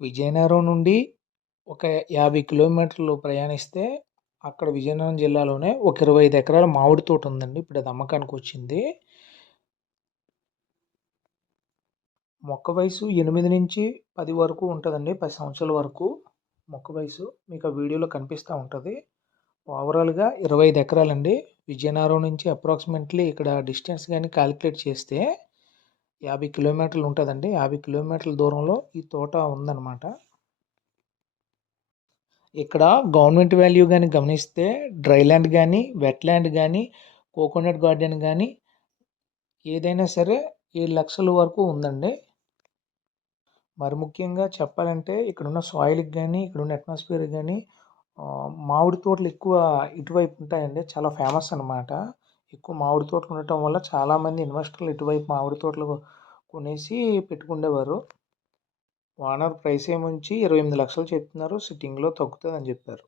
విజయనగరం నుండి ఒక 50 కిలోమీటర్లు ప్రయాణిస్తే అక్కడ విజయనగరం జిల్లాలోనే ఒక 25 ఎకరాల మామిడి తోట ఉందండి. ఇప్పుడు అది అమ్మకానికి వచ్చింది. మొక్క వయసు 8 నుంచి 10 వరకు ఉంటుందండి. 10 సంవత్సరాల వరకు మొక్క వయసు మీకు ఆ వీడియోలో కనిపిస్తూ ఉంటుంది. ఓవరాల్గా 25 ఎకరాలండి. విజయనగరం నుంచి అప్రాక్సిమేట్లీ ఇక్కడ డిస్టెన్స్ కానీ క్యాలిక్యులేట్ చేస్తే 50 కిలోమీటర్లు ఉంటుందండి. 50 కిలోమీటర్ల దూరంలో ఈ తోట ఉందన్నమాట. ఇక్కడ గవర్నమెంట్ వాల్యూ కానీ గమనిస్తే డ్రై ల్యాండ్ కానీ వెట్ ల్యాండ్ కానీ కోకోనట్ గార్డెన్ కానీ ఏదైనా సరే 7 లక్షల వరకు ఉందండి. మరి ముఖ్యంగా చెప్పాలంటే ఇక్కడున్న సాయిల్కి కానీ ఇక్కడున్న అట్మాస్ఫియర్కి కానీ మామిడి తోటలు ఎక్కువ ఇటువైపు ఉంటాయండి. చాలా ఫేమస్ అనమాట. ఎక్కువ మామిడి తోటలు ఉండటం వల్ల చాలామంది ఇన్వెస్టర్లు ఇటువైపు మామిడి తోటలు కొనేసి పెట్టుకుండేవారు. ఓనర్ ప్రైస్ ఏమొచ్చి 28 లక్షలు చెప్తున్నారు. సిట్టింగ్లో తగ్గుతుందని చెప్పారు.